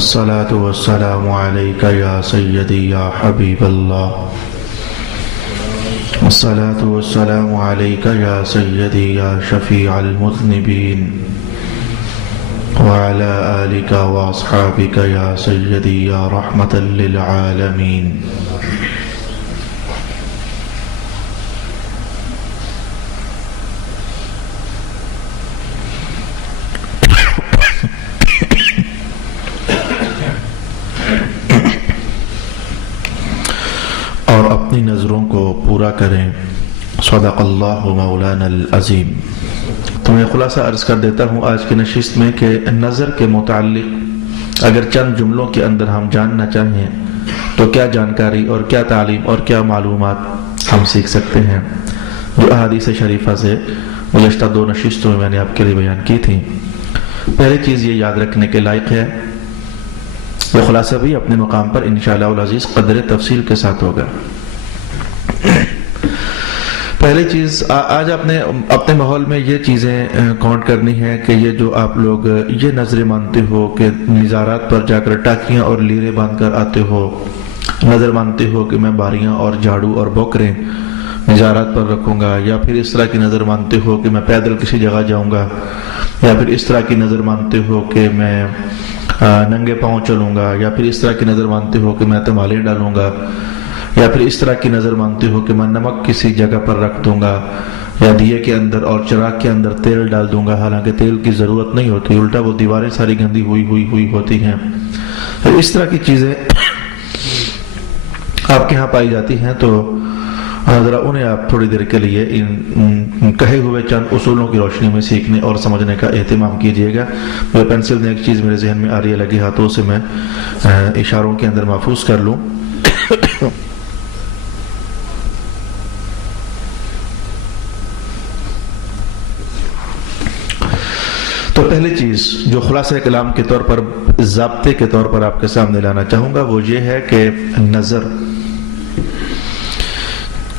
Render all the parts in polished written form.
الصلاة والسلام عليك يا سيدي يا حبيب الله الصلاة والسلام عليك يا سيدي يا شفيع المذنبين وعلى آلك وأصحابك يا سيدي يا رحمة للعالمين اور اپنی نظروں کو پورا کریں. صدق اللہ مولانا العظیم. تو میں خلاصہ عرض کر دیتا ہوں آج کی نشست میں کہ نظر کے متعلق اگر چند جملوں کے اندر ہم جاننا چاہیں تو کیا جانکاری اور کیا تعلیم اور کیا معلومات ہم سیکھ سکتے ہیں جو احادیث شریفہ سے گزشتہ 2 نشستوں میں میں نے آپ کے لیے بیان کی تھی. پہلی چیز یہ یاد رکھنے کے لائق ہے، وہ خلاصہ بھی اپنے مقام پر انشاءاللہ العزیز قدر تفصیل کے ساتھ ہوگا. پہلی چیز آج آپ نے اپنے ماحول میں یہ چیزیں کاؤنٹ کرنی ہے کہ یہ جو آپ لوگ یہ نظریں مانتے ہو کہ نظارات پر جا کر ٹاکیاں اور لیرے باندھ کر آتے ہو، نظر مانتے ہو کہ میں باریاں اور جھاڑو اور بوکریں نظارات پر رکھوں گا، یا پھر اس طرح کی نظر مانتے ہو کہ میں پیدل کسی جگہ جاؤں گا، یا پھر اس طرح کی نظر مانتے ہو کہ میں ننگے پاؤں چلوں گا، یا پھر اس طرح کی نظر مانتے ہو کہ میں تمالے ڈالوں گا، یا پھر اس طرح کی نظر مانتے ہو کہ میں نمک کسی جگہ پر رکھ دوں گا، یا دیے کے اندر اور چراغ کے اندر تیل ڈال دوں گا، حالانکہ تیل کی ضرورت نہیں ہوتی، الٹا وہ دیواریں ساری گندی ہوئی ہوتی ہیں. تو اس طرح کی چیزیں آپ کے ہاں پائی جاتی ہیں، تو ذرا انہیں آپ تھوڑی دیر کے لیے ان کہے ہوئے چند اصولوں کی روشنی میں سیکھنے اور سمجھنے کا اہتمام کیجیے گا. وہ پینسل نے ایک چیز میرے ذہن میں آ رہی ہے، لگی ہاتھوں سے میں اشاروں کے اندر محفوظ کر لوں. تو پہلی چیز جو خلاصہ کلام کے طور پر ضابطے کے طور پر آپ کے سامنے لانا چاہوں گا وہ یہ ہے کہ نظر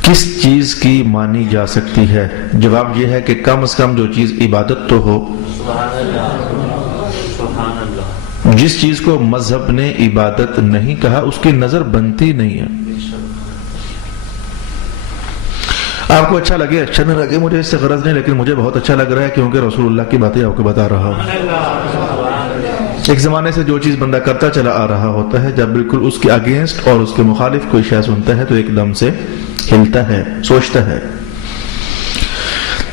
کس چیز کی مانی جا سکتی ہے. جواب یہ ہے کہ کم از کم جو چیز عبادت تو ہو. جس چیز کو مذہب نے عبادت نہیں کہا اس کی نظر بنتی نہیں ہے. آپ کو اچھا لگے اچھا نہ لگے مجھے اس سے غرض نہیں، لیکن مجھے بہت اچھا لگ رہا ہے کیونکہ رسول اللہ کی باتیں آپ کو بتا رہا ہوں. ایک زمانے سے جو چیز بندہ کرتا چلا آ رہا ہوتا ہے، جب بالکل اس کے اگینسٹ اور اس کے مخالف کوئی شے سنتا ہے تو ایک دم سے ہلتا ہے، سوچتا ہے.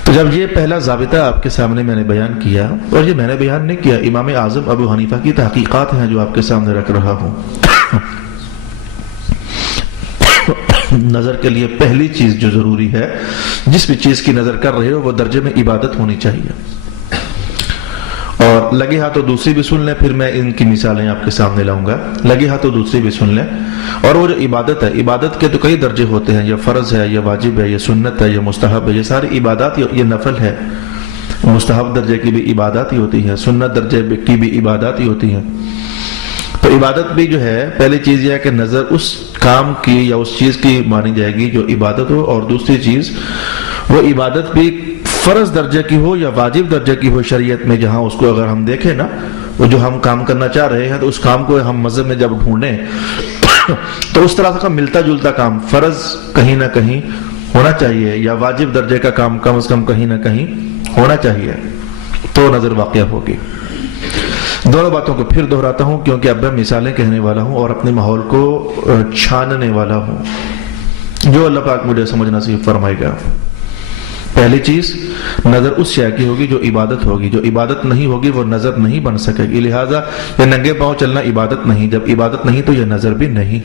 تو جب یہ پہلا ضابطہ آپ کے سامنے میں نے بیان کیا، اور یہ میں نے بیان نہیں کیا، امام اعظم ابو حنیفہ کی تحقیقات ہیں جو آپ کے سامنے رکھ رہا ہوں. نظر کے لیے پہلی چیز جو ضروری ہے، جس بھی چیز کی نظر کر رہے ہو وہ درجے میں عبادت ہونی چاہیے. اور لگے ہاتھوں دوسری بھی سن لیں، پھر میں ان کی مثالیں آپ کے سامنے لاؤں گا. لگے ہاتھوں دوسری بھی سن لیں. اور وہ جو عبادت ہے، عبادت کے تو کئی درجے ہوتے ہیں، یہ فرض ہے، یہ واجب ہے، یہ سنت ہے، یہ مستحب ہے. یہ ساری عبادات، یہ نفل ہے. مستحب درجے کی بھی عبادات ہی ہوتی ہے، سنت درجے کی بھی عبادات ہی ہوتی ہیں. تو عبادت بھی جو ہے پہلی چیز یہ ہے کہ نظر اس کام کی یا اس چیز کی مانی جائے گی جو عبادت ہو. اور دوسری چیز وہ عبادت بھی فرض درجے کی ہو یا واجب درجے کی ہو شریعت میں، جہاں اس کو اگر ہم دیکھیں نا، وہ جو ہم کام کرنا چاہ رہے ہیں تو اس کام کو ہم مذہب میں جب ڈھونڈیں تو اس طرح کا ملتا جلتا کام فرض کہیں نہ کہیں ہونا چاہیے، یا واجب درجے کا کام کم از کم کہیں نہ کہیں ہونا چاہیے، تو نظر واقع ہوگی. دونوں باتوں کو پھر دہراتا ہوں کیونکہ اب میں مثالیں کہنے والا ہوں اور اپنے ماحول کو چھاننے والا ہوں، جو اللہ پاک مجھے سمجھ نصیب فرمائے گا. پہلی چیز نظر اس شے کی ہوگی جو عبادت ہوگی، جو عبادت نہیں ہوگی وہ نظر نہیں بن سکے گی. لہٰذا یہ ننگے پاؤں چلنا عبادت نہیں، جب عبادت نہیں تو یہ نظر بھی نہیں.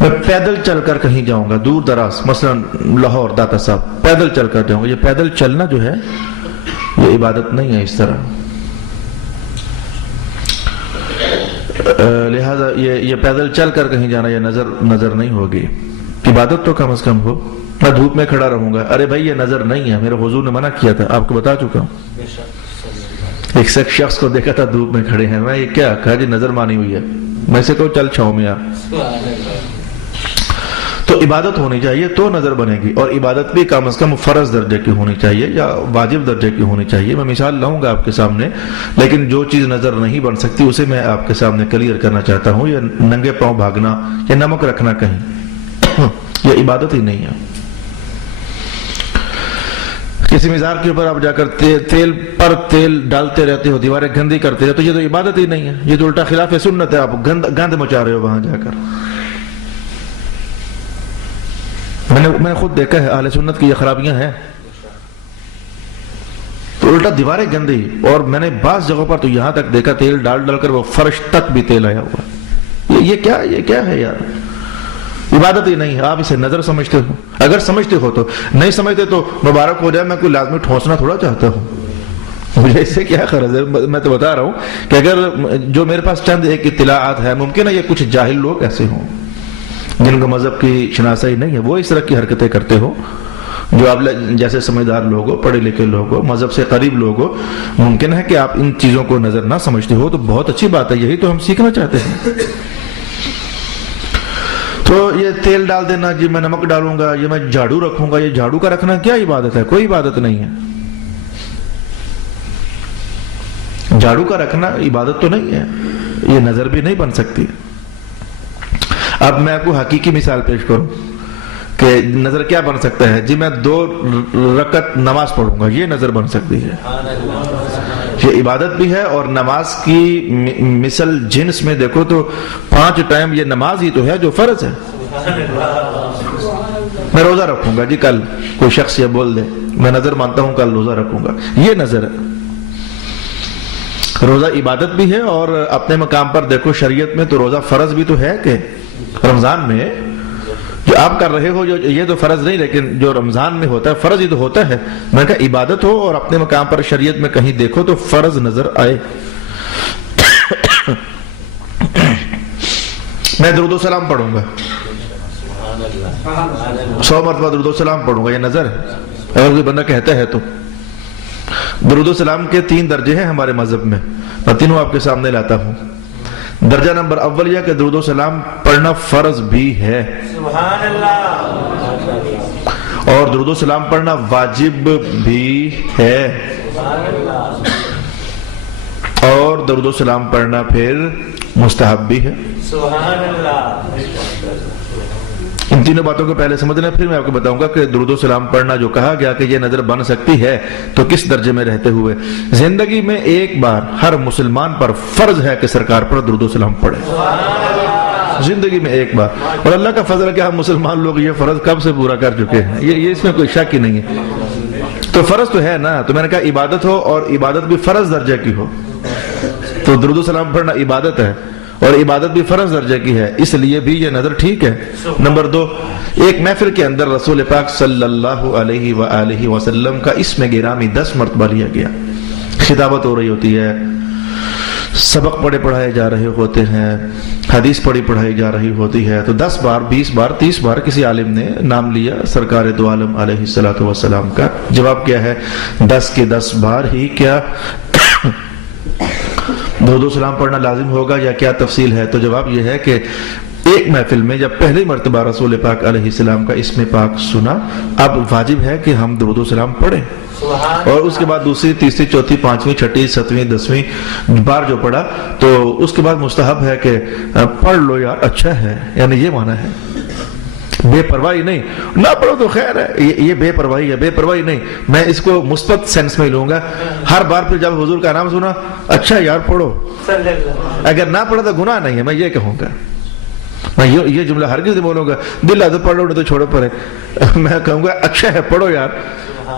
میں پیدل چل کر کہیں جاؤں گا دور دراز، مثلا لاہور داتا صاحب، پیدل چل کر جاؤں گا، یہ پیدل چلنا جو ہے یہ عبادت نہیں ہے اس طرح. لہذا یہ پیدل چل کر کہیں جانا یہ نظر نہیں ہوگی. عبادت تو کم از کم ہو. میں دھوپ میں کھڑا رہوں گا، ارے بھائی یہ نظر نہیں ہے، میرے حضور نے منع کیا تھا، آپ کو بتا چکا ہوں. ایک شخص کو دیکھا تھا دھوپ میں کھڑے ہیں، میں یہ کیا کہا جی نظر مانی ہوئی ہے، میں سے کہوں چل چھاؤں میں آ. تو عبادت ہونی چاہیے تو نظر بنے گی، اور عبادت بھی کم از کم فرض درجے کی ہونی چاہیے یا واجب درجے کی ہونی چاہیے. میں مثال لاؤں گا آپ کے سامنے، لیکن جو چیز نظر نہیں بن سکتی اسے میں آپ کے سامنے کلیئر کرنا چاہتا ہوں. یا ننگے پاؤں بھاگنا یا نمک رکھنا کہیں، یہ عبادت ہی نہیں ہے. کسی مزار کے اوپر آپ جا کر تیل پر تیل ڈالتے رہتے ہو، دیواریں گندی کرتے رہتے، تو یہ تو عبادت ہی نہیں ہے، یہ تو الٹا خلاف سنت ہے. آپ گند مچا رہے ہو وہاں جا کر. میں نے خود دیکھا ہے اہل سنت کی یہ خرابیاں ہیں. تو الٹا دیواریں گندی، اور میں نے بعض جگہوں پر تو یہاں تک دیکھا تیل ڈال کر وہ فرش تک بھی تیل آیا ہوا. یہ کیا ہے یار؟ عبادت ہی نہیں ہے. آپ اسے نظر سمجھتے ہو، اگر سمجھتے ہو تو، نہیں سمجھتے تو مبارک ہو جائے. میں کوئی لازمی ٹھونسنا تھوڑا چاہتا ہوں، مجھے اس سے کیا غرض ہے. میں تو بتا رہا ہوں کہ اگر جو میرے پاس چند ایک اطلاعات ہے، ممکن ہے یہ کچھ جاہل لوگ ایسے ہوں جن کو مذہب کی شناسائی نہیں ہے، وہ اس طرح کی حرکتیں کرتے ہو. جو آپ جیسے سمجھدار لوگ ہو، پڑھے لکھے لوگ ہو، مذہب سے قریب لوگ ہو، ممکن ہے کہ آپ ان چیزوں کو نظر نہ سمجھتے ہو. تو بہت اچھی بات ہے، یہی تو ہم سیکھنا چاہتے ہیں. تو یہ تیل ڈال دینا، جی میں نمک ڈالوں گا، یہ میں جھاڑو رکھوں گا، یہ جھاڑو کا رکھنا کیا عبادت ہے؟ کوئی عبادت نہیں ہے. جھاڑو کا رکھنا عبادت تو نہیں ہے، یہ نظر بھی نہیں بن سکتی. اب میں آپ کو حقیقی مثال پیش کروں کہ نظر کیا بن سکتا ہے. جی میں 2 رکعت نماز پڑھوں گا، یہ نظر بن سکتی ہے. یہ عبادت بھی ہے، اور نماز کی مثل جنس میں دیکھو تو 5 ٹائم یہ نماز ہی تو ہے جو فرض ہے. میں روزہ رکھوں گا، جی کل کوئی شخص یہ بول دے میں نظر مانتا ہوں کل روزہ رکھوں گا، یہ نظر ہے. روزہ عبادت بھی ہے، اور اپنے مقام پر دیکھو شریعت میں تو روزہ فرض بھی تو ہے کہ رمضان میں جو آپ کر رہے ہو، جو یہ تو فرض نہیں، لیکن جو رمضان میں ہوتا ہے فرض ہی تو ہوتا ہے. میں نے کہا عبادت ہو اور اپنے مقام پر شریعت میں کہیں دیکھو تو فرض نظر آئے. میں درود و سلام پڑھوں گا، 100 مرتبہ درود و سلام پڑھوں گا، یہ نظر ہے اگر کوئی بندہ کہتا ہے تو. درود و سلام کے 3 درجے ہیں ہمارے مذہب میں، میں تینوں آپ کے سامنے لاتا ہوں. درجہ نمبر اول یہ کہ درود و سلام پڑھنا فرض بھی ہے، سبحان اللہ، اور درود و سلام پڑھنا واجب بھی ہے، اور درود و سلام پڑھنا پھر مستحب بھی ہے. سبحان اللہ. ان تینوں باتوں کو پہلے سمجھنا، پھر میں آپ کو بتاؤں گا کہ درود و سلام پڑھنا جو کہا گیا کہ یہ نظر بن سکتی ہے تو کس درجے میں رہتے ہوئے. زندگی میں ایک بار ہر مسلمان پر فرض ہے کہ سرکار پر درود و سلام پڑھے، زندگی میں ایک بار. اور اللہ کا فضل ہے کہ ہم مسلمان لوگ یہ فرض کب سے پورا کر چکے ہیں، یہ اس میں کوئی شک ہی نہیں ہے. تو فرض تو ہے نا. تو میں نے کہا عبادت ہو، اور عبادت بھی فرض درجے کی ہو، تو درود و سلام پڑھنا عبادت ہے، اور عبادت بھی فرض درجے کی ہے، اس لیے بھی یہ نظر ٹھیک ہے. نمبر 2، ایک محفل کے اندر رسول پاک صلی اللہ علیہ وآلہ وسلم کا اسم گرامی 10 مرتبہ لیا گیا. خطابت ہو رہی ہوتی ہے، سبق پڑھائے جا رہے ہوتے ہیں، حدیث پڑھائی جا رہی ہوتی ہے، تو 10 بار 20 بار 30 بار کسی عالم نے نام لیا سرکار دو عالم علیہ السلام کا. جواب کیا ہے؟ 10 کے 10 بار ہی کیا درود و سلام پڑھنا لازم ہوگا یا کیا تفصیل ہے؟ تو جواب یہ ہے کہ ایک محفل میں جب پہلی مرتبہ رسول پاک علیہ السلام کا اسم پاک سنا، اب واجب ہے کہ ہم درود و سلام پڑھیں، اور اس کے بعد دوسری تیسری چوتھی پانچویں چھٹی ساتویں 10ویں بار جو پڑھا تو اس کے بعد مستحب ہے کہ پڑھ لو یار، اچھا ہے، یعنی یہ معنی ہے. بے پرواہی نہیں، نہ پڑھو تو خیر ہے، یہ بے پرواہی ہے. بے پرواہی نہیں، میں اس کو مثبت سینس میں لوں گا. ہر بار پھر جب حضور کا نام سنا، اچھا یار پڑھو، اگر نہ پڑھا تو گناہ نہیں ہے، میں یہ کہوں گا. میں یہ جملہ ہرگز نہیں بولوں گا دل تو پڑھ لو نہیں تو چھوڑو پڑے. میں کہوں گا اچھا ہے پڑھو یار.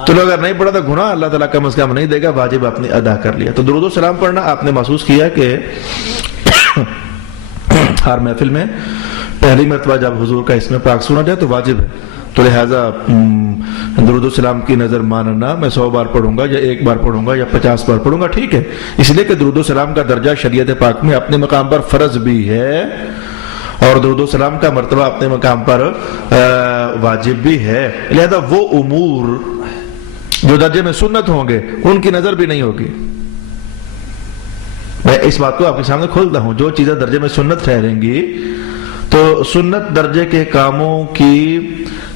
تو لوگ اگر نہیں پڑھا تو گناہ اللہ تعالیٰ کم از کم نہیں دے گا، واجب آپ نے ادا کر لیا. تو درود و سلام پڑھنا آپ نے محسوس کیا کہ ہر محفل میں پہلی مرتبہ جب حضور کا اسم پاک سنا جائے تو واجب ہے. تو لہٰذا درود و سلام کی نظر ماننا، میں 100 بار پڑھوں گا یا 1 بار پڑھوں گا یا 50 بار پڑھوں گا، ٹھیک ہے، اس لیے کہ درود و سلام کا درجہ شریعت پاک میں اپنے مقام پر فرض بھی ہے، اور درود و سلام کا مرتبہ اپنے مقام پر واجب بھی ہے. لہذا وہ امور جو درجے میں سنت ہوں گے ان کی نظر بھی نہیں ہوگی. میں اس بات کو آپ کے سامنے کھولتا ہوں، جو چیزیں درجے میں سنت ٹھہریں گی تو سنت درجے کے کاموں کی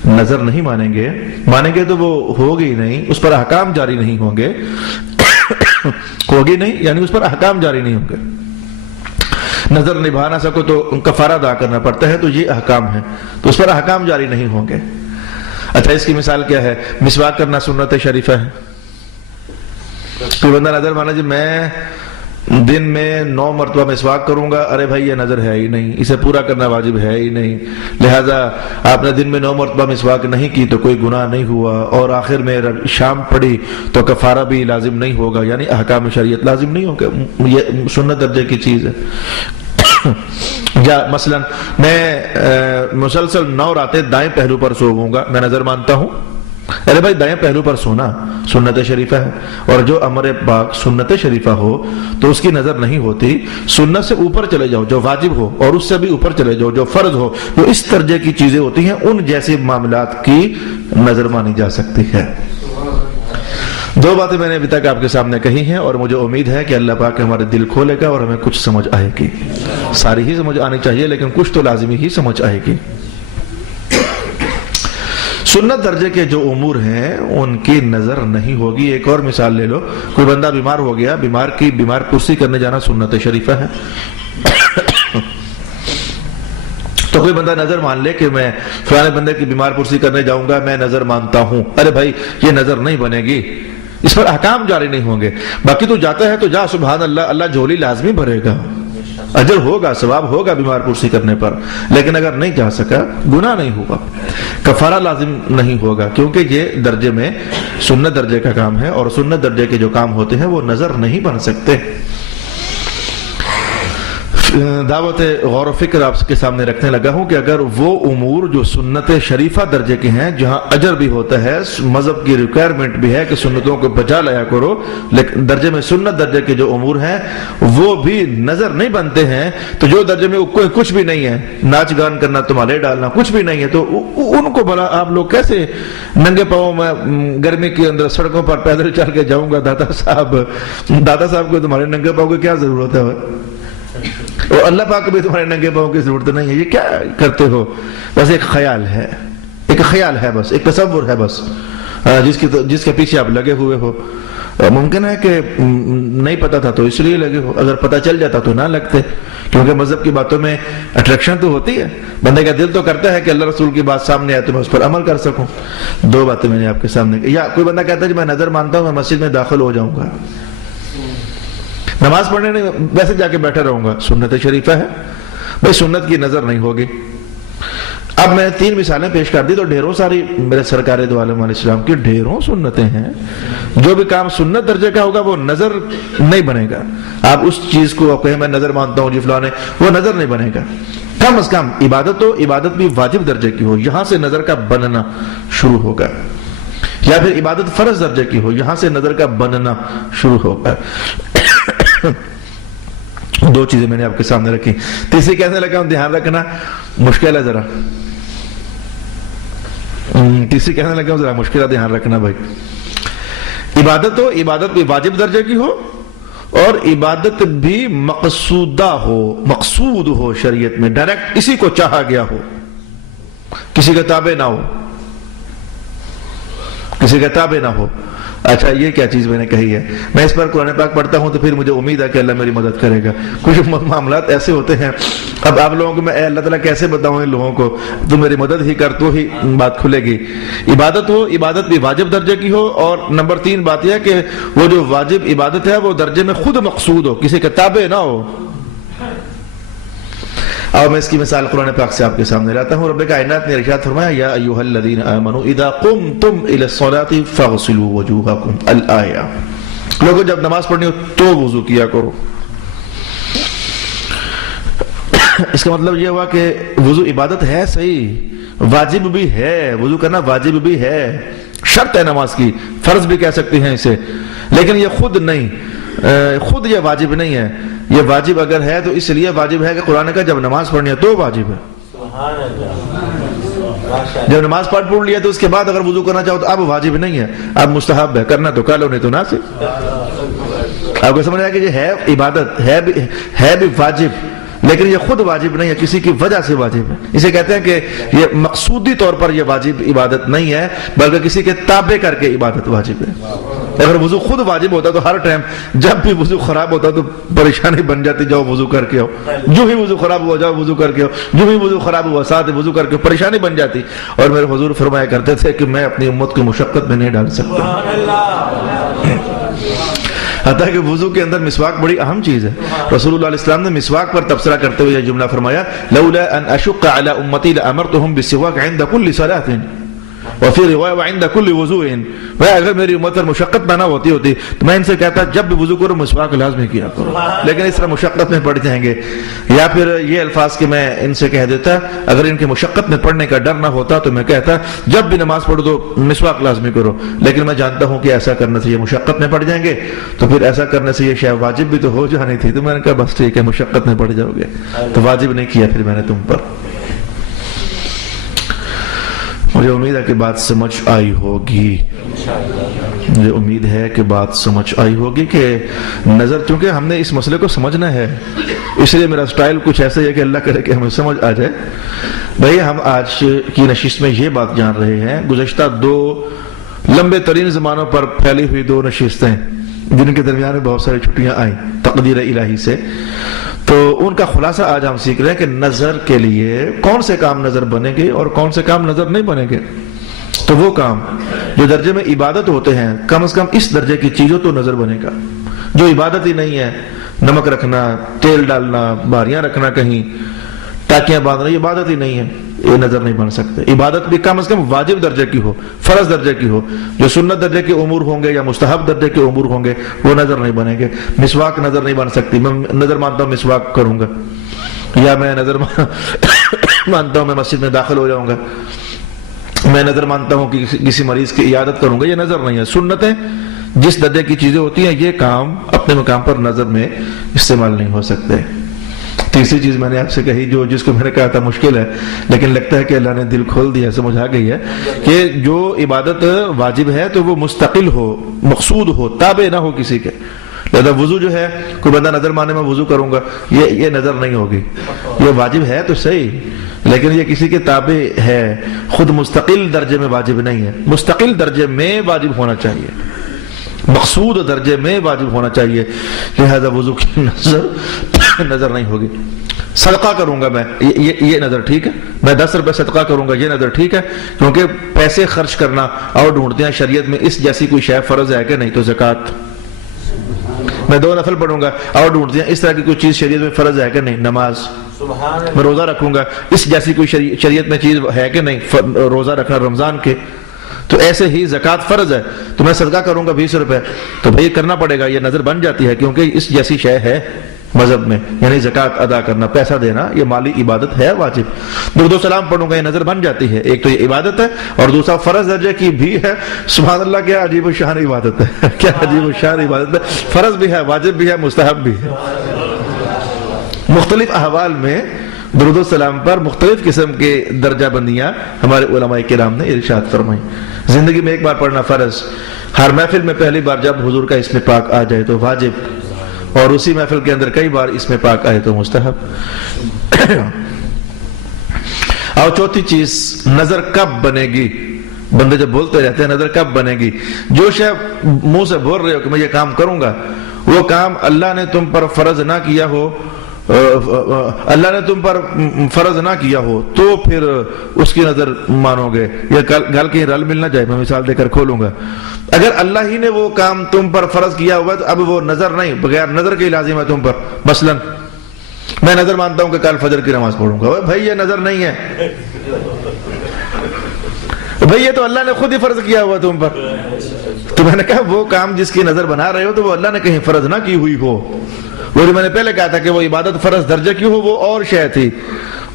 نظر نہیں مانیں گے تو وہ ہوگی نہیں، اس پر احکام جاری نہیں ہوں گے ہوگی نہیں یعنی اس پر احکام جاری نہیں ہوں گے. نظر نبھا نہ سکو تو کفارہ ادا کرنا پڑتا ہے، تو یہ احکام ہے، تو اس پر احکام جاری نہیں ہوں گے. اچھا، اس کی مثال کیا ہے؟ مسواک کرنا سنت شریفہ ہے. کوئی بندہ نظر مانا جی میں دن میں 9 مرتبہ مسواک کروں گا، ارے بھائی یہ نظر ہے ہی نہیں، اسے پورا کرنا واجب ہے ہی نہیں، لہذا آپ نے دن میں 9 مرتبہ مسواک نہیں کی تو کوئی گناہ نہیں ہوا، اور آخر میں شام پڑی تو کفارہ بھی لازم نہیں ہوگا، یعنی احکام شریعت لازم نہیں ہوگا، یہ سنت درجے کی چیز ہے. یا مثلا میں مسلسل 9 راتیں دائیں پہلو پر سوؤں گا، میں نظر مانتا ہوں، ارے بھائی دائیں پہلو پر سونا سنت شریفہ ہے، اور جو امر پاک سنت شریفہ ہو تو اس کی نظر نہیں ہوتی. سنت سے اوپر چلے جاؤ جو واجب ہو، اور اس سے بھی اوپر چلے جاؤ جو فرض ہو، جو اس درجے کی چیزیں ہوتی ہیں ان جیسے معاملات کی نظر مانی جا سکتی ہے. 2 باتیں میں نے ابھی تک آپ کے سامنے کہی ہیں، اور مجھے امید ہے کہ اللہ پاک ہمارے دل کھولے گا اور ہمیں کچھ سمجھ آئے گی. ساری ہی سمجھ آنی چاہیے لیکن کچھ تو لازمی ہی سمجھ آئے گی. سنت درجے کے جو امور ہیں ان کی نظر نہیں ہوگی. ایک اور مثال لے لو، کوئی بندہ بیمار ہو گیا، بیمار پرسی کرنے جانا سنت شریفہ ہے. تو کوئی بندہ نظر مان لے کہ میں فلانے بندے کی بیمار پرسی کرنے جاؤں گا، میں نظر مانتا ہوں، ارے بھائی یہ نظر نہیں بنے گی، اس پر احکام جاری نہیں ہوں گے. باقی تو جاتا ہے تو جا، سبحان اللہ، اللہ جھولی لازمی بھرے گا، اجر ہوگا، ثواب ہوگا بیمار پرسی کرنے پر. لیکن اگر نہیں جا سکا گناہ نہیں ہوگا، کفارہ لازم نہیں ہوگا، کیونکہ یہ درجے میں سنت درجے کا کام ہے، اور سنت درجے کے جو کام ہوتے ہیں وہ نظر نہیں بن سکتے. دعوت غور و فکر آپ کے سامنے رکھنے لگا ہوں کہ اگر وہ امور جو سنت شریفہ درجے کے ہیں، جہاں اجر بھی ہوتا ہے، مذہب کی ریکوائرمنٹ بھی ہے کہ سنتوں کو بچا لیا کرو، لیکن درجے میں سنت درجے کے جو امور ہیں وہ بھی نظر نہیں بنتے ہیں، تو جو درجے میں کچھ بھی نہیں ہے، ناچ گان کرنا، تمہارے ڈالنا کچھ بھی نہیں ہے، تو ان کو بھلا آپ لوگ کیسے ننگے پاؤں میں گرمی کے اندر سڑکوں پر پیدل چل کے جاؤں گا؟ داتا صاحب کو تمہارے ننگے پاؤں کی کیا ضرورت ہے؟ اور اللہ پاک کو بھی تمہارے ننگے پاؤں کی ضرورت نہیں ہے. یہ کیا کرتے ہو؟ بس ایک خیال ہے، بس ایک تصور ہے، بس جس کے پیچھے آپ لگے ہوئے ہو. ممکن ہے کہ نہیں پتا تھا تو اس لیے لگے ہو، اگر پتا چل جاتا تو نہ لگتے، کیونکہ مذہب کی باتوں میں اٹریکشن تو ہوتی ہے، بندے کا دل تو کرتا ہے کہ اللہ رسول کی بات سامنے آئے تو میں اس پر عمل کر سکوں. 2 باتیں میں نے آپ کے سامنے. یا کوئی بندہ کہتا ہے کہ میں نظر مانتا ہوں، میں مسجد میں داخل ہو جاؤں گا، نماز پڑھنے نہیں، ویسے جا کے بیٹھا رہوں گا، سنت شریفہ ہے بھائی، سنت کی نظر نہیں ہوگی. اب میں 3 مثالیں پیش کر دی تو ڈھیروں ساری میرے سرکار دو عالم علیہ السلام کی ڈھیروں سنتیں ہیں. جو بھی کام سنت درجے کا ہوگا وہ نظر نہیں بنے گا. آپ اس چیز کو کہیں میں نظر مانتا ہوں جی فلانے، وہ نظر نہیں بنے گا. کم از کم عبادت ہو، عبادت بھی واجب درجے کی ہو، یہاں سے نظر کا بننا شروع ہوگا. یا پھر عبادت فرض درجے کی ہو، یہاں سے نظر کا بننا شروع ہوگا. 2 چیزیں میں نے آپ کے سامنے رکھی. تیسری کہنے لگا ہوں دھیان رکھنا، مشکل ہے ذرا. تیسری کہنے لگا ہوں ذرا مشکل ہے، دھیان رکھنا بھائی. عبادت ہو، عبادت بھی واجب درجے کی ہو، اور عبادت بھی مقصودہ ہو، مقصود ہو شریعت میں، ڈائریکٹ اسی کو چاہا گیا ہو، کسی کا تابع نہ ہو، کسی کا تابع نہ ہو. اچھا یہ کیا چیز میں نے کہی ہے؟ میں اس پر قرآن پاک پڑھتا ہوں تو پھر مجھے امید ہے کہ اللہ میری مدد کرے گا. کچھ معاملات ایسے ہوتے ہیں، اب آپ لوگوں کو میں اے اللہ تعالیٰ کیسے بتاؤں ان لوگوں کو، تو میری مدد ہی کر تو ہی بات کھلے گی. عبادت ہو، عبادت بھی واجب درجے کی ہو، اور نمبر 3 بات یہ ہے کہ وہ جو واجب عبادت ہے وہ درجے میں خود مقصود ہو، کسی کے تابع نہ ہو. اور میں اس کی مثال قرآن پاک سے آپ کے سامنے لاتا ہوں. رب کائنات نے ارشاد فرمایا یا ایھا الذین آمنوا اذا قمتم الی الصلاۃ فاغسلوا وجوہکم الآیہ. لوگوں جب نماز پڑھنی ہو تو وضو کیا کرو. اس کا مطلب یہ ہوا کہ وضو عبادت ہے، صحیح، واجب بھی ہے، وضو کرنا واجب بھی ہے، شرط ہے نماز کی، فرض بھی کہہ سکتے ہیں اسے، لیکن یہ خود نہیں، خود یہ واجب نہیں ہے. یہ واجب اگر ہے تو اس لیے واجب ہے کہ قرآن کا جب نماز پڑھنی ہے تو واجب ہے. جب نماز پڑھ لیا تو اس کے بعد اگر وضو کرنا چاہو تو اب واجب نہیں ہے، اب مستحب ہے، کرنا تو کر لو نہیں تو نہ سے. آپ کو سمجھ آیا کہ یہ ہے عبادت، ہے بھی واجب، لیکن یہ خود واجب نہیں ہے، کسی کی وجہ سے واجب ہے. اسے کہتے ہیں کہ یہ مقصودی طور پر یہ واجب عبادت نہیں ہے، بلکہ کسی کے تابع کر کے عبادت واجب ہے. اگر وضو خود واجب ہوتا تو ہر ٹائم جب بھی وضو خراب ہوتا تو پریشانی بن جاتی، جاؤ وضو کر کے آؤ، جو ہی وضو خراب ہوا جاؤ وضو کر کے آؤ، جو ہی وضو خراب ہوا ساتھ وضو کر کے، پریشانی بن جاتی. اور میرے حضور فرمایا کرتے تھے کہ میں اپنی امت کی مشقت میں نہیں ڈال سکتا. سبحان اللہ. حتیٰ کہ وضو کے اندر مسواک بڑی اہم چیز ہے. رسول اللہ علیہ السلام نے مسواک پر تبصرہ کرتے ہوئے یہ جملہ فرمایا، لولا ان اشق علی امتی لامرتهم بالسواک عند كل صلاۃ وفي روایہ وعند كل وضوء. میں اگر میری امت پر مشقت نہ ہوتی تو میں ان سے کہتا جب بھی وضو کرو مسواک لازمی کیا کرو، لیکن اس طرح مشقت میں پڑ جائیں گے. یا پھر یہ الفاظ کہ میں ان سے کہہ دیتا اگر ان کے مشقت میں پڑھنے کا ڈر نہ ہوتا تو میں کہتا جب بھی نماز پڑھو تو مسواک لازمی کرو، لیکن میں جانتا ہوں کہ ایسا کرنے سے یہ مشقت میں پڑ جائیں گے، تو پھر ایسا کرنے سے یہ شے واجب بھی تو ہو جانی تھی. تو میں نے کہا بس ٹھیک ہے، مشقت میں پڑ جاؤ گے تو واجب نہیں کیا پھر میں نے تم پر. مجھے امید ہے کہ بات سمجھ آئی ہوگی، مجھے امید ہے کہ بات سمجھ آئی ہوگی کہ نظر، چونکہ ہم نے اس مسئلے کو سمجھنا ہے، اس لیے میرا سٹائل کچھ ایسا ہے کہ اللہ کرے کہ ہمیں سمجھ آ جائے. بھئی ہم آج کی نشست میں یہ بات جان رہے ہیں، گزشتہ 2 لمبے ترین زمانوں پر پھیلی ہوئی 2 نشستیں جن کے درمیان میں بہت ساری چھٹیاں آئیں تقدیر الہی سے، تو ان کا خلاصہ آج ہم سیکھ رہے ہیں کہ نظر کے لیے کون سے کام نظر بنے گے اور کون سے کام نظر نہیں بنے گے. تو وہ کام جو درجے میں عبادت ہوتے ہیں، کم از کم اس درجے کی چیزوں تو نظر بنے گا. جو عبادت ہی نہیں ہے، نمک رکھنا، تیل ڈالنا، باریاں رکھنا، کہیں ٹاکیاں باندھنا، یہ عبادت ہی نہیں ہے، یہ نظر نہیں بن سکتے. عبادت بھی کم از کم واجب درجے کی ہو، فرض درجے کی ہو. جو سنت درجے کے امور ہوں گے یا مستحب درجے کے امور ہوں گے وہ نظر نہیں بنیں گے. مسواک نظر نہیں بن سکتی. میں نظر مانتا ہوں مسواک کروں گا، یا میں نظر مانتا ہوں میں مسجد میں داخل ہو جاؤں گا، میں نظر مانتا ہوں کہ کسی مریض کی عیادت کروں گا، یہ نظر نہیں ہے. سنتیں جس درجے کی چیزیں ہوتی ہیں یہ کام اپنے مقام پر نظر میں استعمال نہیں ہو سکتے. تیسری چیز میں نے آپ سے کہی جس کو میں نے کہا تھا مشکل ہے، لیکن لگتا ہے کہ اللہ نے دل کھول دیا، سمجھ آ گئی ہے کہ جو عبادت واجب ہے تو وہ مستقل ہو، مقصود ہو، تابع نہ ہو کسی کے. لہذا وضو جو ہے، کوئی بندہ نظر مانے میں وضو کروں گا، یہ نظر نہیں ہوگی. یہ واجب ہے تو صحیح، لیکن یہ کسی کے تابع ہے، خود مستقل درجے میں واجب نہیں ہے. مستقل درجے میں واجب ہونا چاہیے، مقصود درجے میں واجب ہونا چاہیے. لہذا وضو کی نظر نہیں ہوگی. صدقہ کروں گا میں، یہ نظر ٹھیک ہے. میں 10 روپے صدقہ کروں گا، یہ نظر ٹھیک ہے، کیونکہ پیسے خرچ کرنا اور ڈھونڈتے ہیں شریعت میں اس جیسی کوئی شے فرض ہے کہ نہیں. تو زکوٰۃ میں 2 نفل پڑھوں گا اور ڈھونڈتے ہیں اس طرح کی کوئی چیز شریعت میں فرض ہے کہ نہیں. نماز میں روزہ رکھوں گا، اس جیسی کوئی شریعت میں چیز ہے کہ نہیں. روزہ رکھنا رمضان کے، تو ایسے ہی زکوٰۃ فرض ہے. تو میں صدقہ کروں گا 20 روپے، تو بھئی کرنا پڑے گا، یہ نظر بن جاتی ہے کیونکہ اس جیسی شے ہے مذہب میں. یعنی زکوٰۃ ادا کرنا، پیسہ دینا، یہ مالی عبادت ہے واجب. درود و سلام پڑھوں گا، یہ نظر بن جاتی ہے. ایک تو یہ عبادت ہے اور دوسرا فرض درجے کی بھی ہے. سبحان اللہ، کیا عجیب و شان عبادت ہے، کیا عجیب و شان عبادت ہے. فرض بھی ہے، واجب بھی ہے، مستحب بھی ہے. مختلف احوال میں درود و سلام پر مختلف قسم کے درجہ بندیاں ہمارے علماء کرام نے ارشاد فرمائی. زندگی میں ایک بار پڑھنا فرض، ہر محفل میں پہلی بار جب حضور کا اسم پاک آ جائے تو واجب، اور اسی محفل کے اندر کئی بار اسم پاک آئے تو مستحب. اور چوتھی چیز، نظر کب بنے گی؟ بندے جب بولتے رہتے ہیں نظر کب بنے گی؟ جو شے منہ سے بول رہے ہو کہ میں یہ کام کروں گا، وہ کام اللہ نے تم پر فرض نہ کیا ہو، اللہ نے تم پر فرض نہ کیا ہو تو پھر اس کی نظر مانو گے. یہ گل کہیں رل مل نہ جائے، میں مثال دے کر کھولوں گا. اگر اللہ ہی نے وہ کام تم پر فرض کیا ہوا تو اب وہ نظر نہیں، بغیر نظر کے لازم ہے تم پر. مثلا میں نظر مانتا ہوں کہ کل فجر کی نماز پڑھوں گا، بھائی یہ نظر نہیں ہے، بھائی یہ تو اللہ نے خود ہی فرض کیا ہوا تم پر. تو میں نے کہا وہ کام جس کی نظر بنا رہے ہو تو وہ اللہ نے کہیں فرض نہ کی ہوئی ہو. وہ جو میں نے پہلے کہا تھا کہ وہ عبادت فرض درجے کی ہو، وہ اور شے تھی.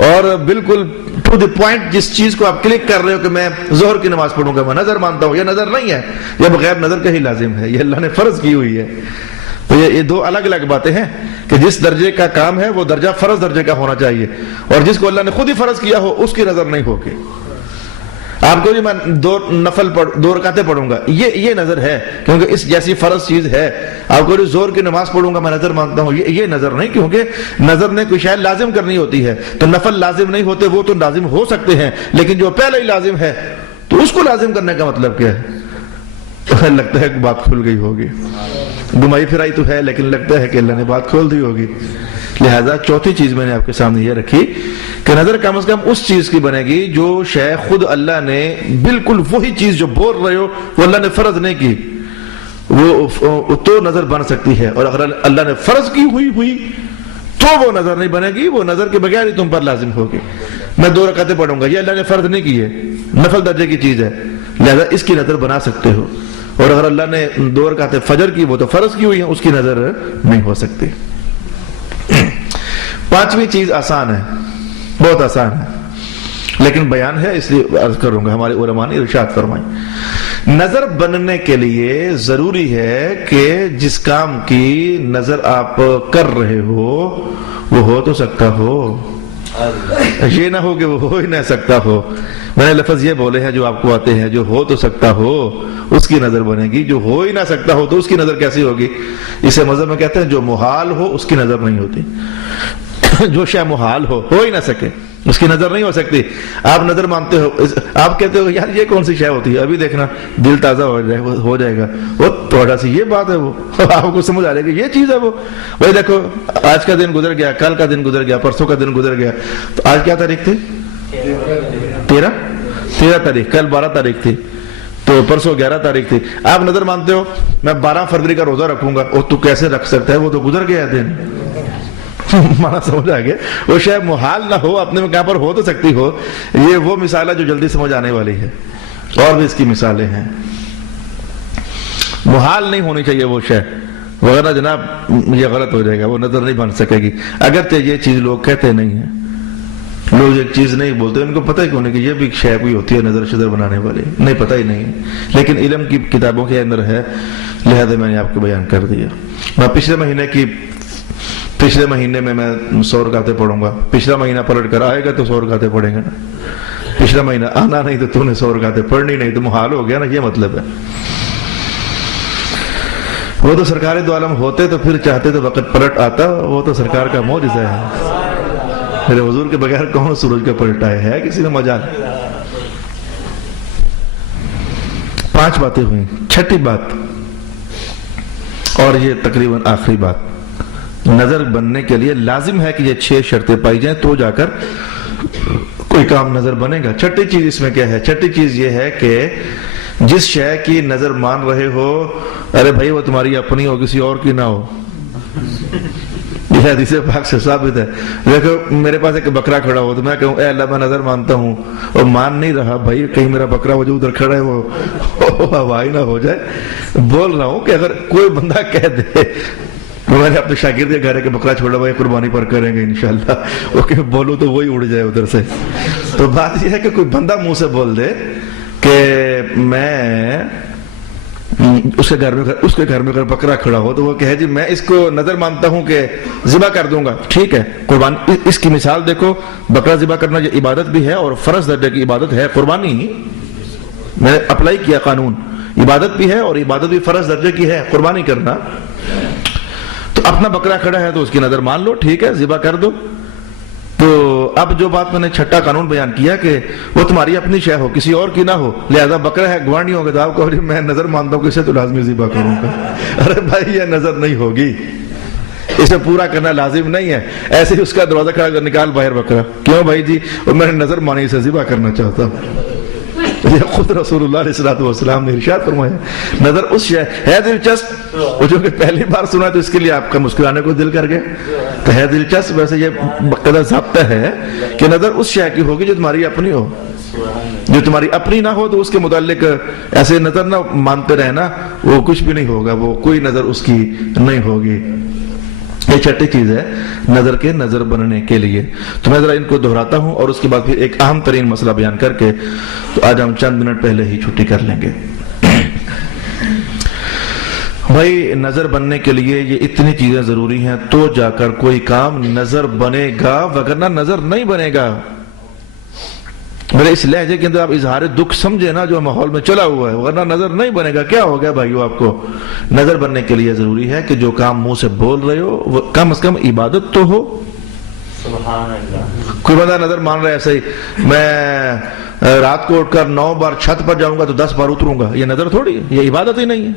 اور بالکل ٹو دی پوائنٹ جس چیز کو آپ کلک کر رہے ہو کہ میں ظہر کی نماز پڑھوں گا، میں نظر مانتا ہوں، یہ نظر نہیں ہے، یہ بغیر نظر کا ہی لازم ہے، یہ اللہ نے فرض کی ہوئی ہے. تو یہ 2 الگ الگ باتیں ہیں کہ جس درجے کا کام ہے وہ درجہ فرض درجے کا ہونا چاہیے، اور جس کو اللہ نے خود ہی فرض کیا ہو اس کی نظر نہیں ہوگی. آپ کو میں دو نفل دو رکعتیں پڑھوں گا، یہ نظر ہے، کیونکہ اس جیسی فرض چیز ہے۔ آپ کو زور کی نماز پڑھوں گا میں نظر مانتا ہوں، یہ نظر نہیں، کیونکہ نظر نے کوئی شاید لازم کرنی ہوتی ہے، تو نفل لازم نہیں ہوتے، وہ تو لازم ہو سکتے ہیں، لیکن جو پہلے ہی لازم ہے تو اس کو لازم کرنے کا مطلب کیا ہے؟ لگتا ہے کہ بات کھل گئی ہوگی، گمائی پھرائی تو ہے، لیکن لگتا ہے کہ اللہ نے بات کھول دی ہوگی۔ لہذا چوتھی چیز میں نے آپ کے سامنے یہ رکھی کہ نظر کم از کم اس چیز کی بنے گی جو شے خود اللہ نے، بالکل وہی چیز جو بول رہے ہو وہ اللہ نے فرض نہیں کی، وہ تو نظر بن سکتی ہے، اور اگر اللہ نے فرض کی ہوئی تو وہ نظر نہیں بنے گی، وہ نظر کے بغیر ہی تم پر لازم ہوگی۔ میں 2 رکعتیں پڑھوں گا، یہ اللہ نے فرض نہیں کی ہے، نفل درجے کی چیز ہے، لہذا اس کی نظر بنا سکتے ہو، اور اگر اللہ نے 2 رکعتیں فجر کی، وہ تو فرض کی ہوئی ہیں، اس کی نظر نہیں ہو سکتی۔ 5ویں چیز آسان ہے، بہت آسان ہے، لیکن بیان ہے اس لیے عرض کروں گا، ہمارے علماء نے ارشاد فرمائی، نظر بننے کے لیے ضروری ہے کہ جس کام کی نظر آپ کر رہے ہو وہ ہو تو سکتا ہو، یہ نہ ہو کہ وہ ہو ہی نہ سکتا ہو۔ میں نے لفظ یہ بولے ہیں جو آپ کو آتے ہیں، جو ہو تو سکتا ہو اس کی نظر بنے گی، جو ہو ہی نہ سکتا ہو تو اس کی نظر کیسی ہوگی؟ اسے مذہب میں کہتے ہیں جو محال ہو اس کی نظر نہیں ہوتی، جو شے محال ہو ہی نہ سکے اس کی نظر نہیں ہو سکتی۔ آپ نظر مانتے ہو، آپ کہتے ہو یار یہ کون سی شے ہوتی ہے، ابھی دیکھنا دل تازہ ہو جائے گا، وہ تھوڑا سی یہ بات ہے، وہ آپ کو سمجھ آ جائے گی یہ چیز ہے وہ۔ بھائی دیکھو آج کا دن گزر گیا، کل کا دن گزر گیا، پرسوں کا دن گزر گیا، تو آج کیا تاریخ تھی؟ 13 تاریخ، کل 12 تاریخ تھی، تو پرسوں 11 تاریخ تھی۔ آپ نظر مانتے ہو میں 12 فروری کا روزہ رکھوں گا، اور تو کیسے رکھ سکتا ہے، وہ تو گزر گیا دن۔ مانا سمجھ آ گیا، وہ شاید محال نہ ہو، اپنے میں کہاں پر ہو تو سکتی ہو۔ یہ وہ مثال ہے جو جلدی سمجھ آنے والی ہے، اور بھی اس کی مثالیں ہیں۔ محال نہیں ہونی چاہیے وہ شے، وغیرہ جناب یہ غلط ہو جائے گا، وہ نظر نہیں بن سکے گی۔ اگرچہ یہ چیز لوگ کہتے نہیں ہیں، لوگ ایک چیز نہیں بولتے، ان کو پتہ ہی کون ہے کہ یہ بھی شے کوئی ہوتی ہے نظر شدر بنانے والی، نہیں پتہ ہی نہیں، لیکن علم کی کتابوں کے اندر ہے، لہذا میں نے آپ کو بیان کر دیا۔ میں پچھلے مہینے میں 100 رکعتیں پڑھوں گا، پچھلا مہینہ پلٹ کر آئے گا تو 100 رکعتیں پڑھیں گے نا، پچھلا مہینہ آنا نہیں تو تو نے 100 رکعتیں پڑھنی نہیں، تو محال ہو گیا نا، یہ مطلب ہے۔ وہ تو سرکار دو عالم ہوتے تو پھر چاہتے تو وقت پلٹ آتا، وہ تو سرکار کا معجزہ ہے، میرے حضور کے بغیر کون سورج کا پلٹا ہے کسی نے مجال؟ 5 باتیں ہوئیں، 6ٹھی بات اور یہ تقریباً آخری بات، نظر بننے کے لیے لازم ہے کہ یہ 6 شرطیں پائی جائیں تو جا کر کوئی کام نظر بنے گا۔ 6ٹھی چیز اس میں کیا ہے؟ 6ٹھی چیز یہ ہے کہ جس شے کی نظر مان رہے ہو، ارے بھائی وہ تمہاری اپنی ہو کسی اور کی نہ ہو، یہ حدیث پاک سے ثابت ہے۔ دیکھو میرے پاس ایک بکرا کھڑا ہو تو میں کہوں اے اللہ میں نظر مانتا ہوں، اور مان نہیں رہا بھائی، کہیں میرا بکرا وہ جو ادھر کھڑا ہے وہ ہوائی نہ ہو جائے۔ بول رہا ہوں کہ اگر کوئی بندہ کہہ دے، میں نے اپنے شاگرد کے گھر کے بکرا چھوڑا بھائی قربانی پر کریں گے انشاءاللہ، وہ کہ بولو تو وہی اڑ جائے ادھر سے، تو بات یہ ہے کہ کوئی بندہ منہ سے بول دے کہ میں اس کے گھر میں اگر بکرا کھڑا ہو تو وہ کہے جی میں اس کو نظر مانتا ہوں کہ ذبح کر دوں گا، ٹھیک ہے قربانی۔ اس کی مثال دیکھو، بکرا ذبح کرنا یہ عبادت بھی ہے اور فرض درجے کی عبادت ہے، قربانی میں نے اپلائی کیا قانون، عبادت بھی ہے اور عبادت بھی فرض درجے کی ہے، قربانی کرنا۔ تو اپنا بکرا کھڑا ہے تو اس کی نظر مان لو، ٹھیک ہے ذبح کر دو۔ تو اب جو بات میں نے 6ٹھا قانون بیان کیا کہ وہ تمہاری اپنی شے ہو کسی اور کی نہ ہو، لہذا بکرا ہے گوانڈیوں کے، تو آپ کہو میں نظر مانتا ہوں کہ اسے تو لازمی ذبح کروں گا، ارے بھائی یہ نظر نہیں ہوگی، اسے پورا کرنا لازم نہیں ہے۔ ایسے ہی اس کا دروازہ کھڑا کر نکال باہر بکرا، کیوں بھائی جی میں نے نظر مانی اسے ذبح کرنا چاہتا ہوں۔ یہ خود رسول اللہ علیہ الصلوۃ والسلام نے ارشاد فرمایا، نظر اس شے ہے دلچسپ، وہ جو کہ پہلی بار سنا تو اس کے لیے آپ کا مسکرانے کو دل کر گئے، تو ہے دلچسپ، ویسے یہ بقاعدہ ضابطہ ہے کہ نظر اس شے کی ہوگی جو تمہاری اپنی ہو، جو تمہاری اپنی نہ ہو تو اس کے متعلق ایسے نظر نہ مانتے رہنا، وہ کچھ بھی نہیں ہوگا، وہ کوئی نظر اس کی نہیں ہوگی۔ یہ 6ٹھی چیز ہے نظر کے نظر بننے کے لیے۔ تو میں ذرا ان کو دہراتا ہوں اور اس کے بعد پھر ایک اہم ترین مسئلہ بیان کر کے تو آج ہم چند منٹ پہلے ہی چھٹی کر لیں گے۔ بھائی نظر بننے کے لیے یہ اتنی چیزیں ضروری ہیں تو جا کر کوئی کام نظر بنے گا، وگرنہ نظر نہیں بنے گا۔ میرے اس لہجے کے اندر آپ اظہار دکھ سمجھے نا جو ماحول میں چلا ہوا ہے، ورنہ نظر نہیں بنے گا. کیا ہو گیا بھائیو؟ آپ کو نظر بننے کے لیے ضروری ہے کہ جو کام منہ سے بول رہے ہو وہ کم از کم عبادت تو ہو. سبحان اللہ. کوئی بندہ نظر مان رہا ہے ایسے ہی میں رات کو اٹھ کر 9 بار چھت پر جاؤں گا تو 10 بار اتروں گا، یہ نظر تھوڑی ہے، یہ عبادت ہی نہیں ہے.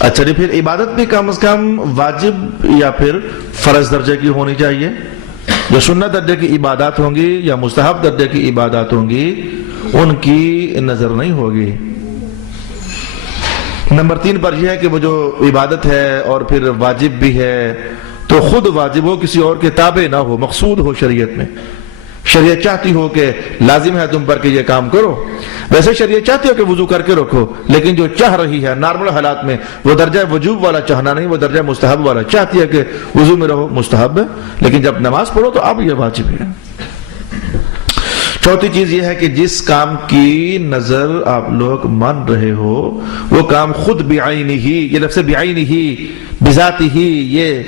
اچھا جی، پھر عبادت بھی کم از کم واجب یا پھر فرض درجے کی ہونی چاہیے. جو سنت درجے کی عبادات ہوں گی یا مستحب درجے کی عبادات ہوں گی ان کی نظر نہیں ہوگی. نمبر 3 پر یہ ہے کہ وہ جو عبادت ہے اور پھر واجب بھی ہے تو خود واجب ہو، کسی اور کے تابع نہ ہو، مقصود ہو شریعت میں. شریعت چاہتی ہو کہ لازم ہے تم پر کہ یہ کام کرو، ویسے شریعت چاہتی ہو کہ وضو کر کے رکھو، لیکن جو چاہ رہی ہے نارمل حالات میں وہ درجہ وجوب والا چاہنا نہیں، وہ درجہ مستحب والا چاہتی ہے کہ وضو میں رہو، مستحب ہے، لیکن جب نماز پڑھو تو اب یہ واجب ہے. چوتھی چیز یہ ہے کہ جس کام کی نظر آپ لوگ مان رہے ہو وہ کام خود بعینہ ہی، یہ لفظ بعینہ ہی بذاتہ ہی، یہ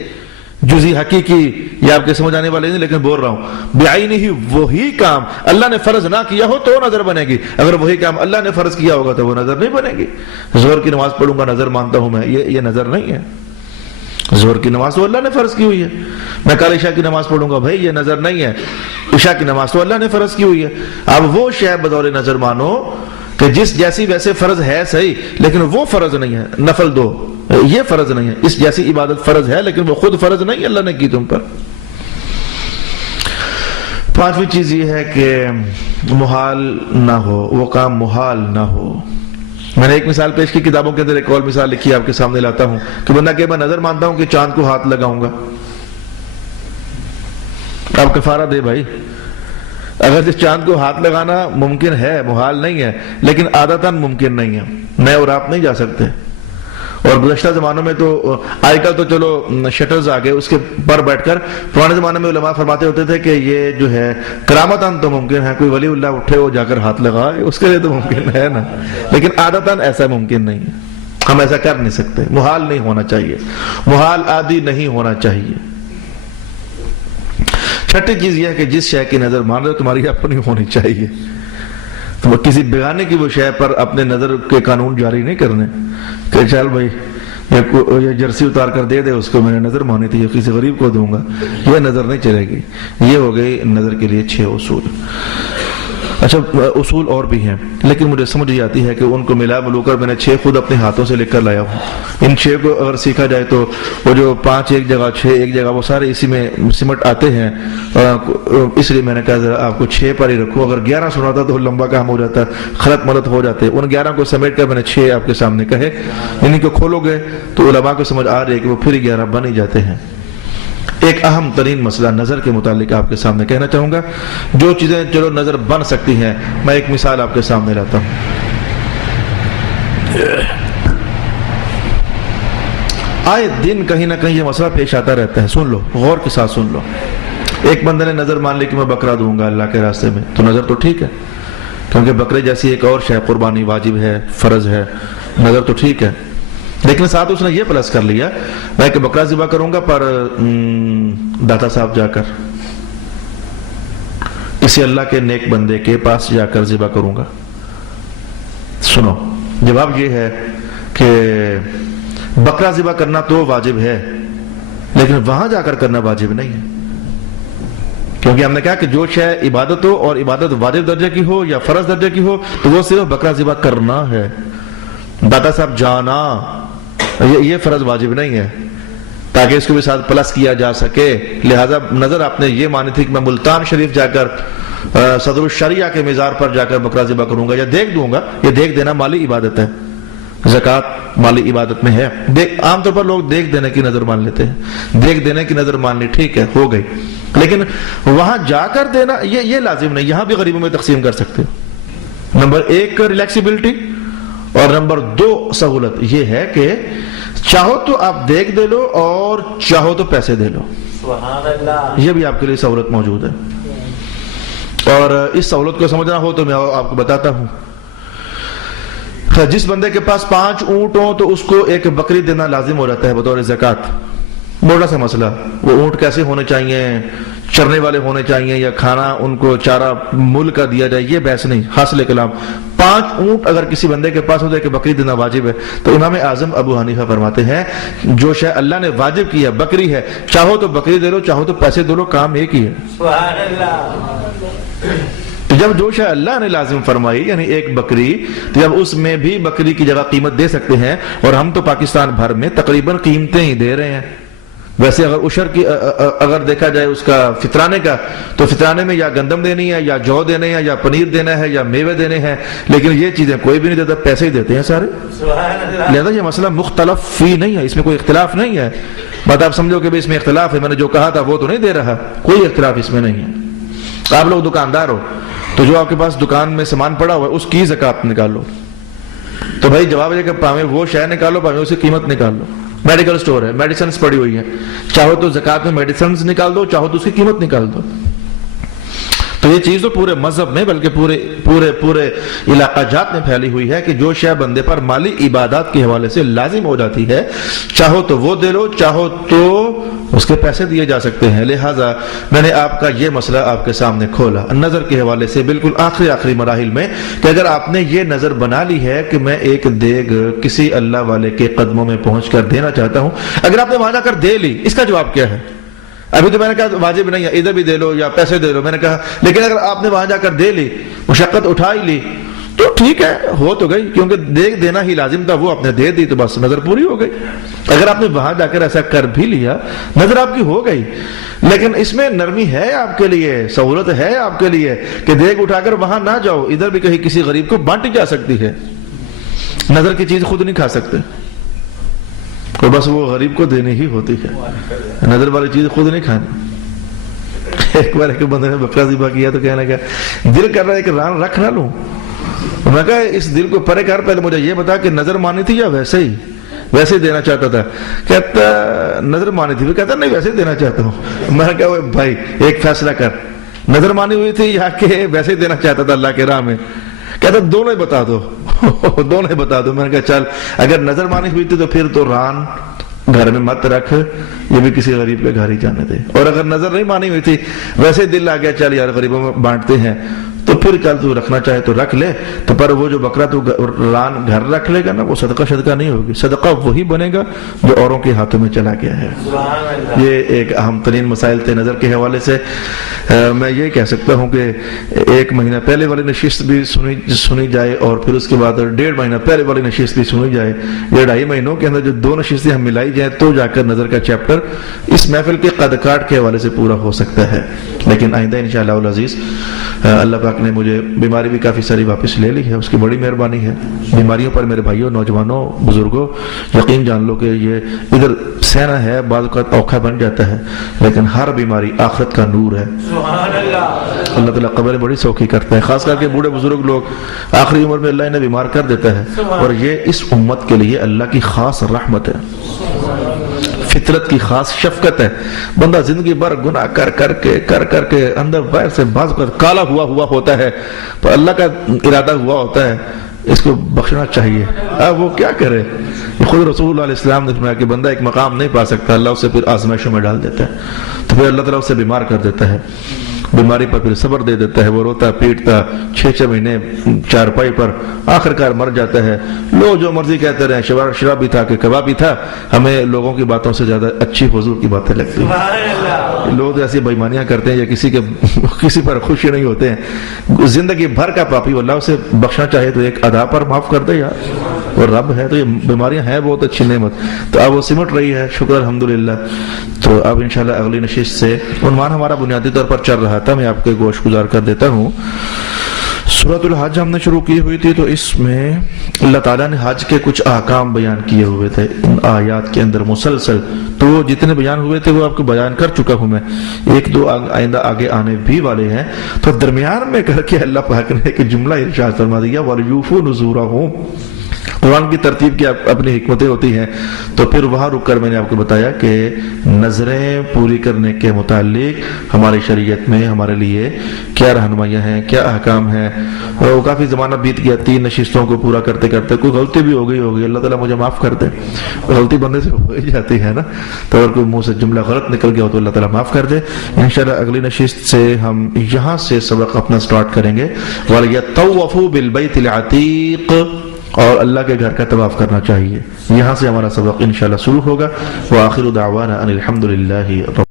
جزی حقیقی، یہ آپ کے سمجھ آنے والے نہیں لیکن بول رہا ہوں، بعینہ ہی وہی کام اللہ نے فرض نہ کیا ہو تو نظر بنے گی، اگر وہی کام اللہ نے فرض کیا ہوگا تو وہ نظر نہیں بنے گی. ظہر کی نماز پڑھوں گا نظر مانتا ہوں میں، یہ نظر نہیں ہے. ظہر کی نماز تو اللہ نے فرض کی ہوئی ہے. میں کل عشاء کی نماز پڑھوں گا، بھائی یہ نظر نہیں ہے. عشاء کی نماز تو اللہ نے فرض کی ہوئی ہے. اب وہ شے بطور نظر مانو کہ جس جیسی ویسے فرض ہے صحیح، لیکن وہ فرض نہیں ہے. نفل دو، یہ فرض نہیں ہے. اس جیسی عبادت فرض ہے لیکن وہ خود فرض نہیں اللہ نے کی تم پر. 5ویں چیز یہ ہے کہ محال نہ ہو، وہ کام محال نہ ہو. میں نے ایک مثال پیش کی کتابوں کے اندر، ایک اور مثال لکھی آپ کے سامنے لاتا ہوں کہ بندہ کہ میں نظر مانتا ہوں کہ چاند کو ہاتھ لگاؤں گا. آپ کفارہ دے بھائی. اگر چاند کو ہاتھ لگانا ممکن ہے، محال نہیں ہے، لیکن عادتاً ممکن نہیں ہے. میں اور آپ نہیں جا سکتے. اور گزشتہ زمانوں میں تو آج کل تو چلو شٹرز آ گئے، اس کے پر بیٹھ کر پرانے زمانے میں علماء فرماتے ہوتے تھے کہ یہ جو ہے کرامتاً تو ممکن ہے، کوئی ولی اللہ اٹھے وہ جا کر ہاتھ لگائے، اس کے لیے تو ممکن ہے نا، لیکن عادتاً ایسا ممکن نہیں ہے. ہم ایسا کر نہیں سکتے. محال نہیں ہونا چاہیے، محال عادی نہیں ہونا چاہیے. 6ٹھی چیز یہ ہے کہ جس شے کی نظر مان رہے ہو تمہاری اپنی ہونی چاہیے. تو کسی بیگانے کی وہ شے پر اپنے نظر کے قانون جاری نہیں کرنے کہ چل بھائی یہ جرسی اتار کر دے دے اس کو، میں نے نظر مانی تھی، یہ کسی غریب کو دوں گا، یہ نظر نہیں چلے گی. یہ ہو گئی نظر کے لیے 6 اصول. اچھا اصول اور بھی ہیں لیکن مجھے سمجھ ہی آتی ہے کہ ان کو ملا ملو کر میں نے 6 خود اپنے ہاتھوں سے لکھ کر لایا ہوں. ان 6 کو اگر سیکھا جائے تو وہ جو 5 ایک جگہ 6 ایک جگہ وہ سارے اسی میں سمٹ آتے ہیں. اس لیے میں نے کہا ذرا آپ کو 6 پر ہی رکھو. اگر 11 سناتا تو لمبا کام ہو جاتا، خلط ملط ہو جاتے. ان 11 کو سمیٹ کر میں نے 6 آپ کے سامنے کہے. انہیں کو کھولو گے تو علماء کو سمجھ آ رہی ہے کہ وہ پھر 11 بن ہی جاتے ہیں. ایک اہم ترین مسئلہ نظر کے متعلق آپ کے سامنے کہنا چاہوں گا. جو چیزیں چلو نظر بن سکتی ہیں، میں ایک مثال آپ کے سامنے لاتا ہوں. آئے دن کہیں نہ کہیں یہ مسئلہ پیش آتا رہتا ہے. سن لو، غور کے ساتھ سن لو. ایک بندے نے نظر مان لی کہ میں بکرا دوں گا اللہ کے راستے میں، تو نظر تو ٹھیک ہے کیونکہ بکرے جیسی ایک اور شے قربانی واجب ہے، فرض ہے، نظر تو ٹھیک ہے. لیکن ساتھ اس نے یہ پلس کر لیا میں کہ بکرا ذبح کروں گا پر داتا صاحب جا کر کسی اللہ کے نیک بندے کے پاس جا کر ذبح کروں گا. سنو، جواب یہ ہے کہ بکرا ذبح کرنا تو واجب ہے لیکن وہاں جا کر کرنا واجب نہیں ہے. کیونکہ ہم نے کہا کہ جو شے عبادت ہو اور عبادت واجب درجے کی ہو یا فرض درجے کی ہو تو وہ صرف بکرا ذبح کرنا ہے. داتا صاحب جانا یہ فرض واجب نہیں ہے تاکہ اس کو بھی ساتھ پلس کیا جا سکے. لہذا نظر آپ نے یہ مانی تھی کہ میں ملتان شریف جا کر صدر الشریعہ کے مزار پر جا کر بکرا ذبح کروں گا یا دیکھ دوں گا. یہ دیکھ دینا مالی عبادت ہے، زکوٰۃ مالی عبادت میں ہے. عام طور پر لوگ دیکھ دینے کی نظر مان لیتے ہیں، دیکھ دینے کی نظر مان لی ٹھیک ہے ہو گئی، لیکن وہاں جا کر دینا یہ لازم نہیں. یہاں بھی غریبوں میں تقسیم کر سکتے ہو. نمبر 1 ریلیکسیبلٹی اور نمبر 2 سہولت یہ ہے کہ چاہو تو آپ دیکھ دے لو اور چاہو تو پیسے دے لو. سبحان اللہ. یہ بھی آپ کے لیے سہولت موجود ہے. اور اس سہولت کو سمجھنا ہو تو میں آپ کو بتاتا ہوں. جس بندے کے پاس 5 اونٹ ہوں تو اس کو ایک بکری دینا لازم ہو جاتا ہے بطور زکوٰۃ. موٹا سا مسئلہ، وہ اونٹ کیسے ہونے چاہیے، چرنے والے ہونے چاہیے یا کھانا ان کو چارہ مول کا دیا جائے، یہ بحث نہیں، حاصل کلام 5 اونٹ اگر کسی بندے کے پاس ہوتے کہ بکری دینا واجب ہے، تو امام اعظم ابو حنیفہ فرماتے ہیں جو شے اللہ نے واجب کیا بکری ہے، چاہو تو بکری دے لو، چاہو تو پیسے دے لو، کام ایک ہی ہے۔ سبحان اللہ۔ تو جب جو شے اللہ نے لازم فرمائی یعنی ایک بکری، تو جب اس میں بھی بکری کی جگہ قیمت دے سکتے ہیں، اور ہم تو پاکستان بھر میں تقریباً قیمتیں ہی دے رہے ہیں۔ ویسے اگر عشر کی اگر دیکھا جائے اس کا فطرانے کا، تو فطرانے میں یا گندم دینی ہے یا جو دینے ہیں یا پنیر دینا ہے یا میوے دینے ہیں، لیکن یہ چیزیں کوئی بھی نہیں دیتا، پیسے ہی دیتے ہیں سارے۔ سبحان اللہ۔ لہذا یہ مسئلہ مختلف فی نہیں ہے، اس میں کوئی اختلاف نہیں ہے۔ بات آپ سمجھو کہ اس میں اختلاف ہے، میں نے جو کہا تھا وہ تو نہیں دے رہا، کوئی اختلاف اس میں نہیں ہے۔ آپ لوگ دکاندار ہو تو جو آپ کے پاس دکان میں سامان پڑا ہوا ہے اس کی زکات نکالو، تو بھائی جواب ہے کہ پاویں وہ شے نکالو، پاویں اس کی قیمت نکال لو۔ میڈیکل سٹور ہے، میڈیسنز پڑی ہوئی ہیں، چاہو تو زکات میں میڈیسنز نکال دو، چاہو تو اس کی قیمت نکال دو۔ تو یہ چیز تو پورے مذہب میں بلکہ پورے علاقہ جات میں پھیلی ہوئی ہے کہ جو شے بندے پر مالی عبادات کے حوالے سے لازم ہو جاتی ہے، چاہو تو وہ دے لو، چاہو تو اس کے پیسے دیے جا سکتے ہیں۔ لہٰذا میں نے آپ کا یہ مسئلہ آپ کے سامنے کھولا نظر کے حوالے سے بالکل آخری مراحل میں، کہ اگر آپ نے یہ نظر بنا لی ہے کہ میں ایک دیگ کسی اللہ والے کے قدموں میں پہنچ کر دینا چاہتا ہوں، اگر آپ نے وہاں جا کر دے لی، اس کا جواب کیا ہے؟ ابھی تو میں نے کہا واجب نہیں ہے، ادھر بھی دے لو یا پیسے دے لو، میں نے کہا لیکن اگر آپ نے وہاں جا کر دے لی، مشقت اٹھا ہی لی، تو ٹھیک ہے، ہو تو گئی، کیونکہ دیکھ دینا ہی لازم تھا، وہ آپ نے دے دی تو بس نظر پوری ہو گئی۔ اگر آپ نے وہاں جا کر ایسا کر بھی لیا، نظر آپ کی ہو گئی، لیکن اس میں نرمی ہے آپ کے لیے، سہولت ہے آپ کے لیے کہ دیکھ اٹھا کر وہاں نہ جاؤ، ادھر بھی کہیں کسی غریب کو بانٹی جا سکتی ہے۔ نظر کی چیز خود نہیں کھا سکتے، تو بس وہ غریب کو دینی ہی ہوتی ہے، نظر والی چیز خود نہیں کھانی۔ ایک بار ایک بندے نے بکرا ذبح کیا تو کہنے لگا دل کر رہا ہے کہ ران رکھ نہ لوں، میں کہا اس دل کو پرے کر، پہلے مجھے یہ بتا کہ نظر مانی تھی یا ویسے ہی دینا چاہتا تھا؟ کہتا نظر مانی تھی، کہتا نہیں ویسے ہی دینا چاہتا ہوں۔ میں نے کہا بھائی ایک فیصلہ کر، نظر مانی ہوئی تھی یا کہ ویسے ہی دینا چاہتا تھا اللہ کے راہ میں؟ کہتا دونوں ہی بتا دو، دونوں ہی بتا دو۔ میں نے کہا چل اگر نظر مانی ہوئی تھی تو پھر تو ران گھر میں مت رکھ، یہ بھی کسی غریب کے گھر ہی جانے دے، اور اگر نظر نہیں مانی ہوئی تھی ویسے دل آ گیا چل یار غریبوں میں بانٹتے ہیں، تو پھر چل تو رکھنا چاہے تو رکھ لے، تو پر وہ جو بکرا تو ران گھر رکھ لے گا نا، وہ صدقہ نہیں ہوگی، صدقہ وہی بنے گا جو اوروں کے ہاتھوں میں چلا گیا ہے۔ یہ ایک اہم ترین مسائل تھے نظر کے حوالے سے۔ میں یہ کہہ سکتا ہوں کہ 1 مہینہ پہلے والی نشست بھی سنی جائے، اور پھر اس کے بعد 1.5 مہینہ پہلے والی نشست بھی سنی جائے، یہ 2.5 مہینوں کے اندر جو 2 نشستیں ہم ملائی جائیں تو جا کر نظر کا چیپٹر اس محفل کے قد کاٹ کے حوالے سے پورا ہو سکتا ہے۔ لیکن آئندہ انشاءاللہ العزیز اللہ پاک نے مجھے بیماری بھی کافی ساری واپس لے لی ہے، اس کی بڑی مہربانی ہے۔ بیماریوں پر میرے بھائیوں، نوجوانوں، بزرگوں یقین جان لو کہ یہ ادھر سہنا ہے، بعض اوقات اوکھا بن جاتا ہے، لیکن ہر بیماری آخرت کا نور ہے۔ اللہ تعالیٰ قبر بڑی سوکھی کرتا ہے، خاص کر کے بوڑھے بزرگ لوگ آخری عمر میں اللہ انہیں بیمار کر دیتا ہے، اور یہ اس امت کے لیے اللہ کی خاص رحمت ہے، فطرت کی خاص شفقت ہے۔ بندہ زندگی بھر گناہ کر کر کے اندر باہر سے بعض اوقات کالا ہوا ہوتا ہے، پر اللہ کا ارادہ ہوا ہوتا ہے اس کو بخشنا چاہیے۔ اب وہ کیا کرے؟ خود رسول اللہ علیہ السلام نے فرمایا کہ بندہ ایک مقام نہیں پا سکتا، اللہ اسے پھر آزمائشوں میں ڈال دیتا ہے، تو پھر اللہ تعالیٰ اسے بیمار کر دیتا ہے، بیماری پر پھر صبر دے دیتا ہے، وہ روتا پیٹتا 6 مہینے چارپائی پر، آخر کار مر جاتا ہے۔ لوگ جو مرضی کہتے رہے، شرابی تھا کہ کبابی تھا، ہمیں لوگوں کی باتوں سے زیادہ اچھی حضور کی باتیں لگتی ہیں۔ لوگ ایسی بےایمانیاں کرتے ہیں یا کسی پر خوش نہیں ہوتے ہیں، زندگی بھر کا پاپی، اللہ اسے بخشنا چاہے تو ایک ادا پر معاف کر دے یار، اور رب ہے تو یہ بیماریاں ہیں بہت اچھی نعمت، تو اب وہ سمٹ رہی ہے، شکر الحمدللہ۔ تو اب انشاءاللہ اگلی نشست سے عنوان ہمارا بنیادی طور پر چل رہا تھا، میں آپ کے گوش گزار کر دیتا ہوں۔ سورۃ الحج ہم نے شروع کی ہوئی تھی، تو اس میں اللہ تعالیٰ نے حج کے کچھ احکام بیان کیے ہوئے تھے ان آیات کے اندر مسلسل، تو وہ جتنے بیان ہوئے تھے وہ آپ کو بیان کر چکا ہوں میں، 1-2 آئندہ آگے آنے بھی والے ہیں۔ تو درمیان میں کر کے اللہ پاک نے ایک جملہ ارشاد فرما دیا، وَلْيُوفُوا نُذُورَهُمْ، قرآن کی ترتیب کی اپنی حکمتیں ہوتی ہیں. تو پھر وہاں رک کر میں نے آپ کو بتایا کہ نظریں پوری کرنے کے متعلق ہماری شریعت میں ہمارے لیے کیا رہنمائیاں ہیں, کیا احکام ہیں. اور وہ کافی زمانہ بیت گیا, 3 نشستوں کو پورا کرتے کرتے کوئی غلطی بھی ہو گئی, اللہ تعالیٰ مجھے معاف کر دے. غلطی بندے سے ہو ہی جاتی ہے نا, تو اگر کوئی منہ سے جملہ غلط نکل گیا ہو تو اللہ تعالیٰ معاف کر دے. انشاءاللہ اگلی نشست سے ہم یہاں سے سبق اپنا سٹارٹ کریں گے. وَلْيَطَّوَّفُوا بِالْبَيْتِ الْعَتِيقِ, اور اللہ کے گھر کا طواف کرنا چاہیے. یہاں سے ہمارا سبق انشاءاللہ شروع ہوگا. وآخر دعوانا ان الحمد للہ.